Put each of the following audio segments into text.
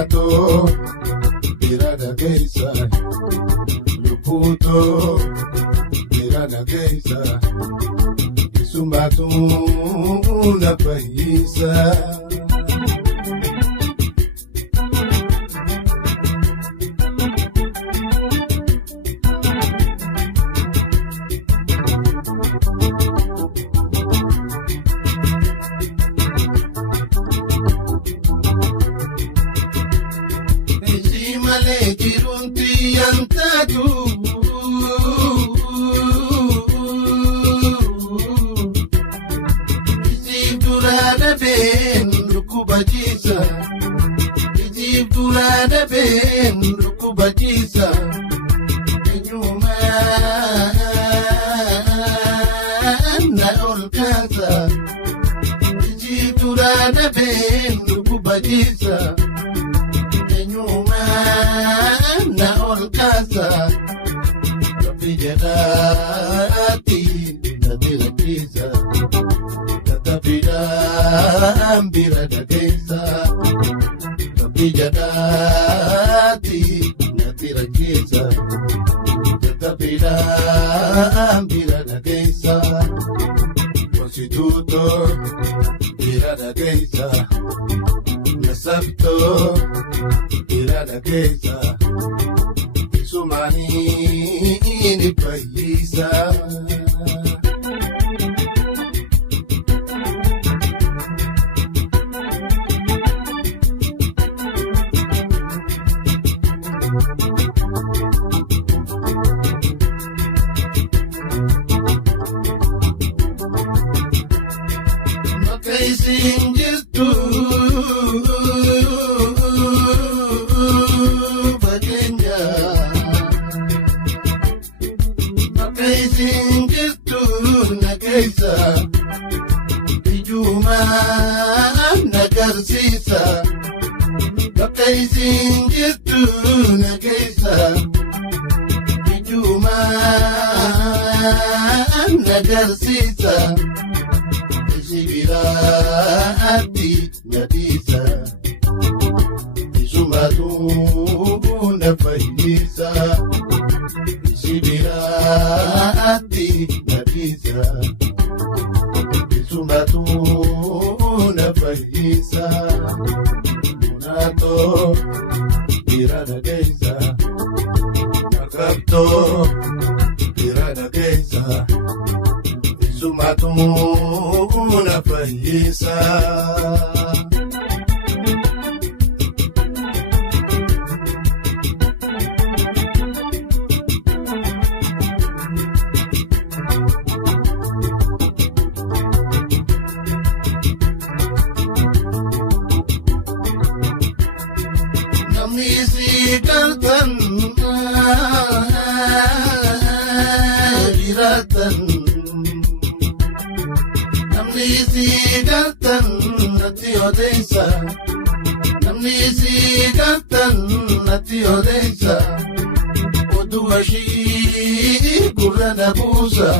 Nato Birada Geisa Luputo Birada Geisa Isumbatu na paisa Male kirunti antatu Ijibdurada ben rukubajisa Ijibdurada ben rukubajisa Enyuma na olkaza Ijibdurada ben rukubajisa na olkaza tapijadati na dirakisa tapidambira da geisa tapijadati na dirakisa tapidambira da geisa Constituto bira da geisa Nasabto Birada Geisa Sumani ni paisa Makaising jitu Geisa Ijuma nagarsisa Bakaisin jitu na geisa Ijuma nagarsisa Ishibira ati nadisa Ijuma tu na faidisa Ishibira ati nadisa Sumbatu na faisa Nato Birada Geisa Nakapto Birada Geisa Sumbatu na faisa Namnisi kaltan biratan Namnisi kaltan nati odesa Namnisi kaltan nati odesa Oduashi gurana busa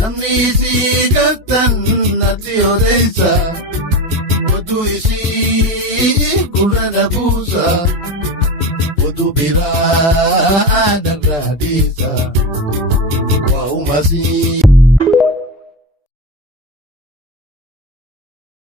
Namnisi kaltan nati odesa Oduishi Kurana busa Udu birada radisa Wa umasi